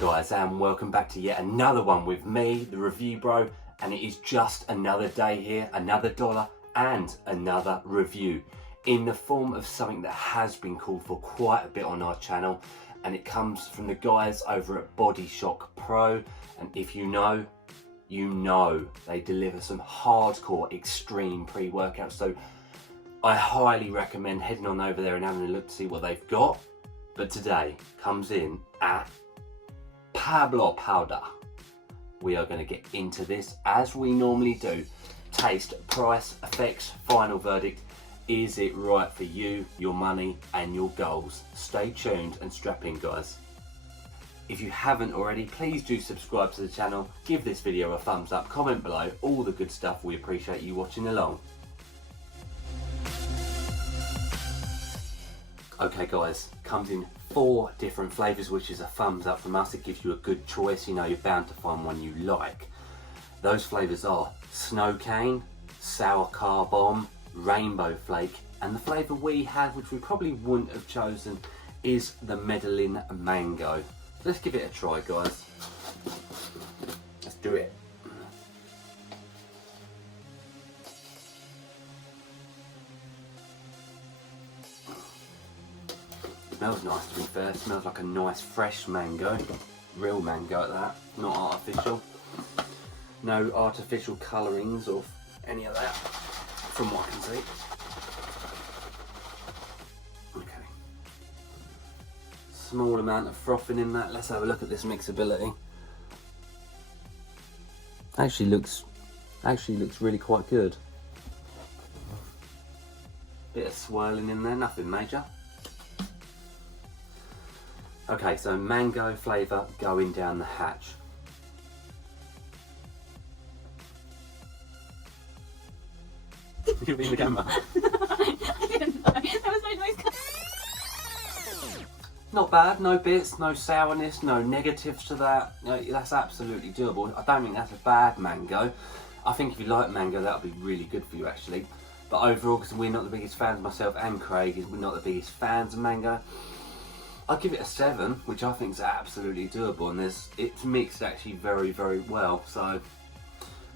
guys, and welcome back to yet another one with me, the review bro, and it is just another day here, another dollar and another review in the form of something that has been called for quite a bit on our channel, and it comes from the guys over at Body Shock Pro. And if you know, you know they deliver some hardcore extreme pre-workouts, so I highly recommend heading on over there and having a look to see what they've got. But today comes in at PABLO powder. We are going to get into this as we normally do. Taste, price, effects, final verdict. Is it right for you, your money and your goals? Stay tuned and strap in, guys. If you haven't already, please do subscribe to the channel, give this video a thumbs up, comment below, all the good stuff. We appreciate you watching along. Okay guys, comes in 4 different flavours, which is a thumbs up from us. It gives you a good choice, you know you're bound to find one you like. Those flavours are Snow Cane, Sour Car Bomb, Rainbow Flake, and the flavour we have, which we probably wouldn't have chosen, is the Medellin Mango. Let's give it a try, guys. Let's do it. Smells nice, to be fair. It smells like a nice fresh mango. Real mango at that, not artificial. No artificial colourings or any of that, from what I can see. Okay. Small amount of frothing in that. Let's have a look at this mixability. Actually looks really quite good. Bit of swirling in there, nothing major. Okay, so mango flavour going down the hatch. You in the camera? I didn't know. That was my noise. Not bad, no bits, no sourness, no negatives to that. That's absolutely doable. I don't think that's a bad mango. I think if you like mango, that'll be really good for you actually. But overall, because we're not the biggest fans, myself and Craig, we're not the biggest fans of mango, I'd give it a 7, which I think is absolutely doable, and it's mixed actually very, very well. So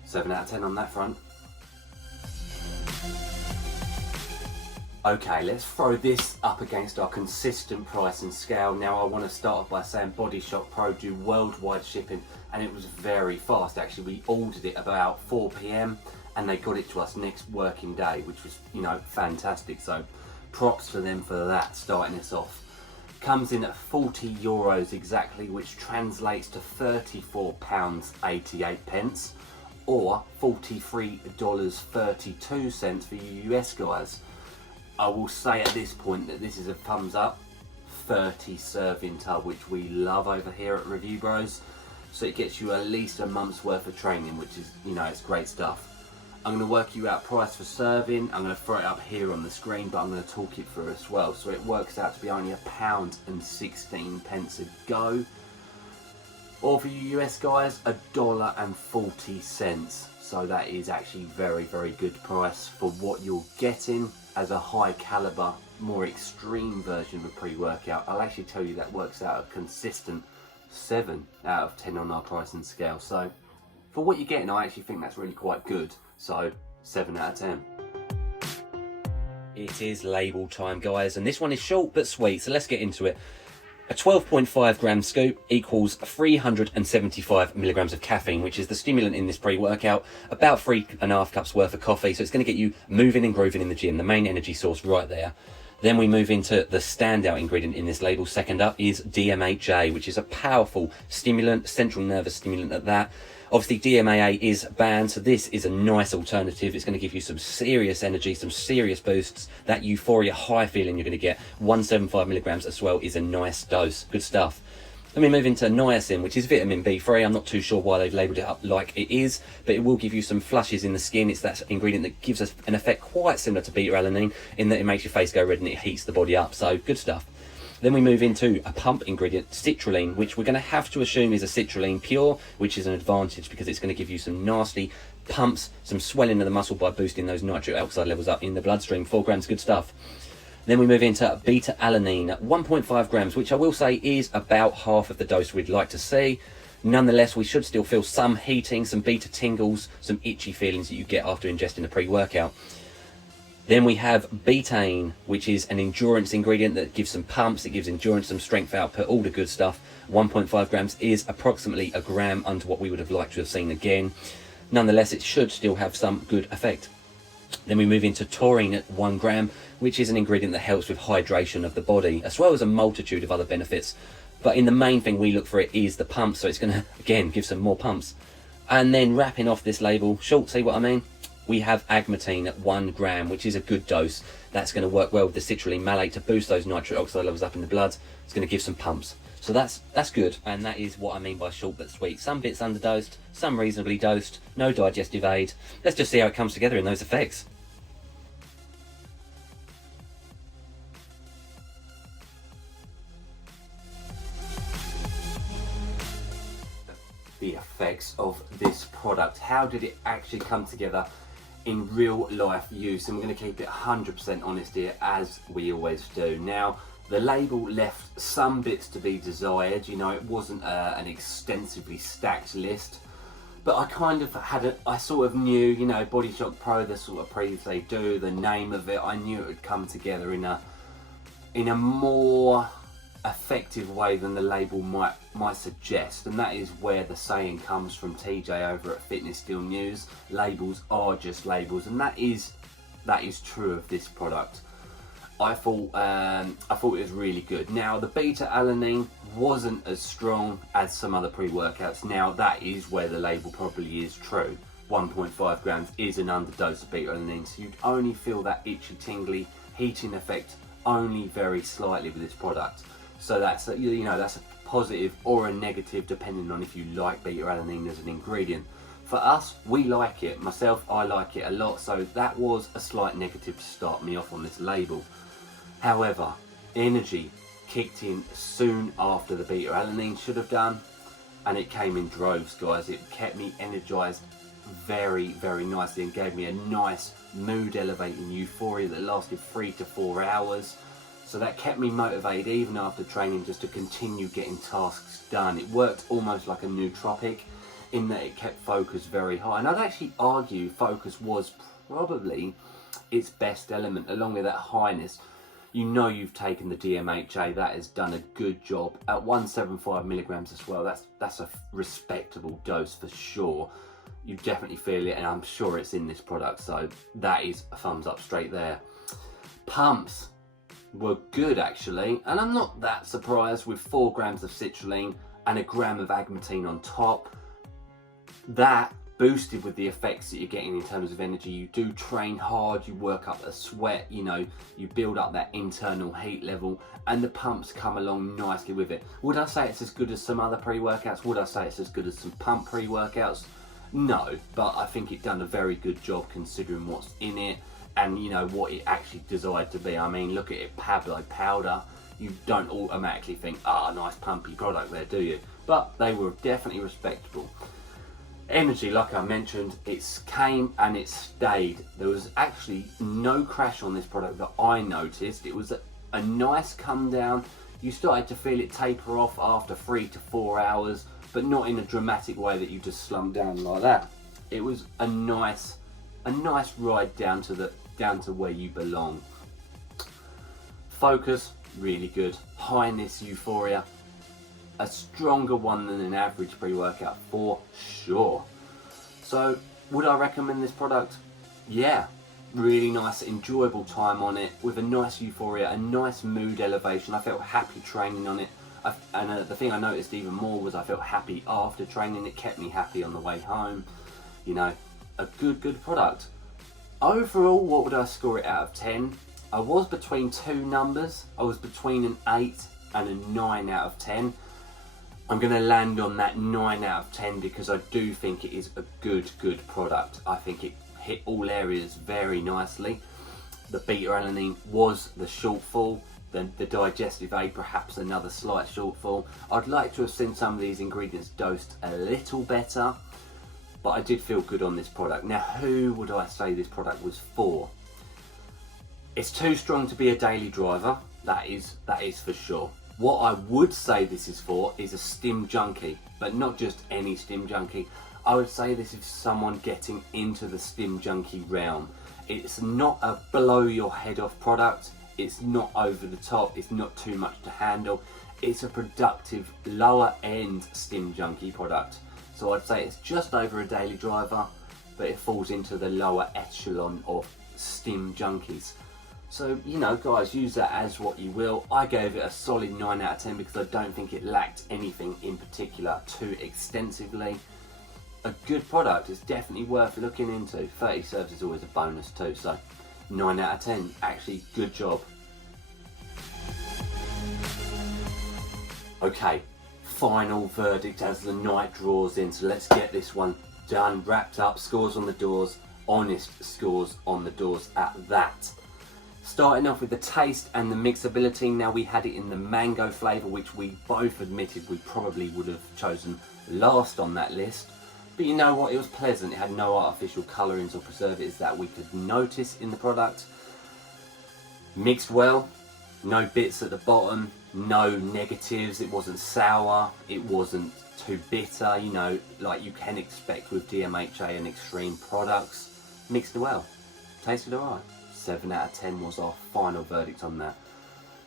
7 out of 10 on that front. Okay, let's throw this up against our consistent price and scale. Now I want to start off by saying Body Shock Pro do worldwide shipping, and it was very fast actually. We ordered it about 4 PM and they got it to us next working day, which was, you know, fantastic. So props to them for that, starting us off. Comes in at €40 exactly, which translates to £34.88 or $43.32 for you US guys. I will say at this point that this is a thumbs up. 30 serving tub, which we love over here at Review Bros. So it gets you at least a month's worth of training, which is, you know, it's great stuff. I'm going to work you out price for serving. I'm going to throw it up here on the screen, but I'm going to talk it through as well. So it works out to be only £1.16 a go. Or for you US guys, $1.40. So that is actually very, very good price for what you're getting as a high caliber, more extreme version of a pre-workout. I'll actually tell you that works out a consistent 7 out of 10 on our price and scale. So for what you're getting, I actually think that's really quite good. So 7 out of 10. It is label time, guys, and this one is short but sweet, so let's get into it. A 12.5 gram scoop equals 375 milligrams of caffeine, which is the stimulant in this pre-workout, about 3.5 cups worth of coffee, so it's going to get you moving and grooving in the gym, the main energy source right there. Then we move into the standout ingredient in this label. Second up is DMHA, which is a powerful stimulant, central nervous stimulant at that. Obviously DMAA is banned, so this is a nice alternative. It's going to give you some serious energy, some serious boosts. That euphoria high feeling you're going to get. 175 milligrams as well is a nice dose. Good stuff. Then we move into niacin, which is vitamin B3. I'm not too sure why they've labelled it up like it is, but it will give you some flushes in the skin. It's that ingredient that gives us an effect quite similar to beta-alanine in that it makes your face go red and it heats the body up. So good stuff. Then we move into a pump ingredient, citrulline, which we're going to have to assume is a citrulline pure, which is an advantage because it's going to give you some nasty pumps, some swelling of the muscle by boosting those nitric oxide levels up in the bloodstream. 4 grams, good stuff. Then we move into beta alanine, 1.5 grams, which I will say is about half of the dose we'd like to see. Nonetheless, we should still feel some heating, some beta tingles, some itchy feelings that you get after ingesting a pre-workout. Then we have betaine, which is an endurance ingredient that gives some pumps, it gives endurance, some strength output, all the good stuff. 1.5 grams is approximately a gram under what we would have liked to have seen again. Nonetheless, it should still have some good effect. Then we move into taurine at 1 gram, which is an ingredient that helps with hydration of the body, as well as a multitude of other benefits. But in the main thing we look for it is the pump, so it's going to, again, give some more pumps. And then wrapping off this label, short, see what I mean? We have agmatine at 1 gram, which is a good dose. That's going to work well with the citrulline malate to boost those nitric oxide levels up in the blood. It's going to give some pumps. So that's good, and that is what I mean by short but sweet. Some bits underdosed, some reasonably dosed, no digestive aid. Let's just see how it comes together in those effects. The effects of this product. How did it actually come together in real life use? And we're going to keep it 100% honest here, as we always do. Now, the label left some bits to be desired. You know, it wasn't an extensively stacked list, but I kind of had I sort of knew, you know, Body Shock Pro, the sort of pre's they do, the name of it, I knew it would come together in a more effective way than the label might suggest, and that is where the saying comes from TJ over at Fitness Steel News: labels are just labels, and that is true of this product. I thought it was really good. Now, the beta alanine wasn't as strong as some other pre-workouts. Now, that is where the label probably is true. 1.5 grams is an underdose of beta alanine, so you'd only feel that itchy, tingly, heating effect only very slightly with this product. So that's a, you know, that's a positive or a negative depending on if you like beta alanine as an ingredient. For us, we like it. Myself, I like it a lot. So that was a slight negative to start me off on this label. However, energy kicked in soon after the beta alanine should have done, and it came in droves, guys. It kept me energized very, very nicely and gave me a nice mood elevating euphoria that lasted 3 to 4 hours. So that kept me motivated even after training, just to continue getting tasks done. It worked almost like a nootropic in that it kept focus very high. And I'd actually argue focus was probably its best element, along with that highness. You know you've taken the DMHA, that has done a good job. At 175 milligrams as well, that's a respectable dose for sure. You definitely feel it, and I'm sure it's in this product, so that is a thumbs up straight there. Pumps were good actually, and I'm not that surprised with 4 grams of citrulline and a gram of agmatine on top. That boosted with the effects that you're getting in terms of energy. You do train hard, you work up a sweat, you know, you build up that internal heat level, and the pumps come along nicely with it. Would I say it's as good as some other pre-workouts? Would I say it's as good as some pump pre-workouts? No, but I think it done a very good job considering what's in it and, you know, what it actually desired to be. I mean, look at it, Pablo powder. You don't automatically think, ah, nice pumpy product there, do you? But they were definitely respectable. Energy, like I mentioned, it came and it stayed. There was actually no crash on this product that I noticed. It was a nice come down. You started to feel it taper off after 3 to 4 hours, but not in a dramatic way that you just slump down like that. It was a nice ride down to where you belong. Focus, really good. Highness, euphoria, a stronger one than an average pre-workout for sure. So would I recommend this product? Yeah, really nice, enjoyable time on it with a nice euphoria, a nice mood elevation. I felt happy training on it. And the thing I noticed even more was I felt happy after training. It kept me happy on the way home. You know, a good product. Overall, what would I score it out of 10? I was between two numbers. I was between an 8 and a 9 out of 10. I'm going to land on that 9 out of 10 because I do think it is a good product. I think it hit all areas very nicely. The beta-alanine was the shortfall. The digestive aid, perhaps another slight shortfall. I'd like to have seen some of these ingredients dosed a little better, but I did feel good on this product. Now, who would I say this product was for? It's too strong to be a daily driver, that is for sure. What I would say this is for is a stim junkie, but not just any stim junkie. I would say this is someone getting into the stim junkie realm. It's not a blow your head off product, it's not over the top, it's not too much to handle. It's a productive, lower end stim junkie product. So I'd say it's just over a daily driver, but it falls into the lower echelon of stim junkies. So, you know, guys, use that as what you will. I gave it a solid 9 out of 10 because I don't think it lacked anything in particular too extensively. A good product, is definitely worth looking into. 30 serves is always a bonus too, so 9 out of 10, actually good job. Okay, final verdict as the night draws in, so let's get this one done, wrapped up, scores on the doors, honest scores on the doors at that. Starting off with the taste and the mixability. Now, we had it in the mango flavour, which we both admitted we probably would have chosen last on that list. But you know what, it was pleasant. It had no artificial colourings or preservatives that we could notice in the product. Mixed well, no bits at the bottom, no negatives. It wasn't sour, it wasn't too bitter, you know, like you can expect with DMHA and extreme products. Mixed well, tasted alright. 7 out of 10 was our final verdict on that.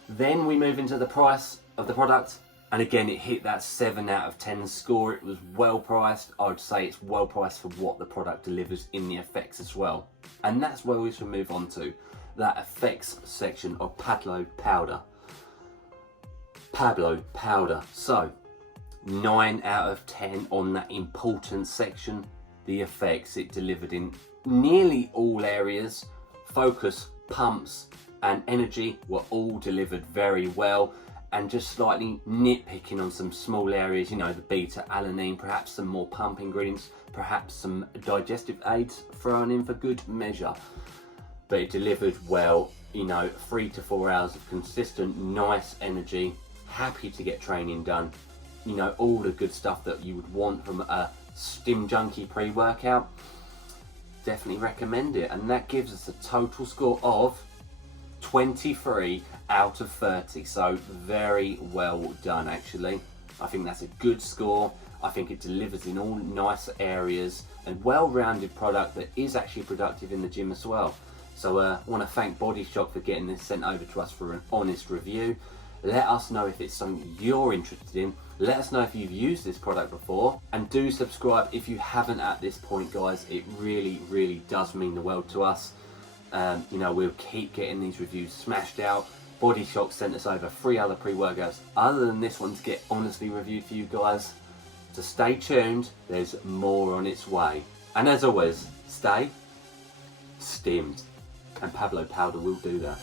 Then we move into the price of the product, and again it hit that 7 out of 10 score. It was well priced. I would say it's well priced for what the product delivers in the effects as well. And that's where we should move on to that effects section of PABLO powder. PABLO powder. So 9 out of 10 on that important section. The effects it delivered in nearly all areas. Focus, pumps and energy were all delivered very well, and just slightly nitpicking on some small areas, you know, the beta alanine, perhaps some more pump ingredients, perhaps some digestive aids thrown in for good measure. But it delivered well, you know, 3 to 4 hours of consistent nice energy, happy to get training done, you know, all the good stuff that you would want from a stim junkie pre-workout. Definitely recommend it, and that gives us a total score of 23 out of 30, so very well done actually. I think that's a good score. I think it delivers in all nice areas, and well-rounded product that is actually productive in the gym as well. So I want to thank Body Shock for getting this sent over to us for an honest review. Let us know if it's something you're interested in. Let us know if you've used this product before, and do subscribe if you haven't at this point, guys. It really does mean the world to us. You know, we'll keep getting these reviews smashed out. Body Shock sent us over 3 other pre-workouts other than this one to get honestly reviewed for you guys. So stay tuned, there's more on its way. And as always, stay stimmed, and PABLO powder will do that.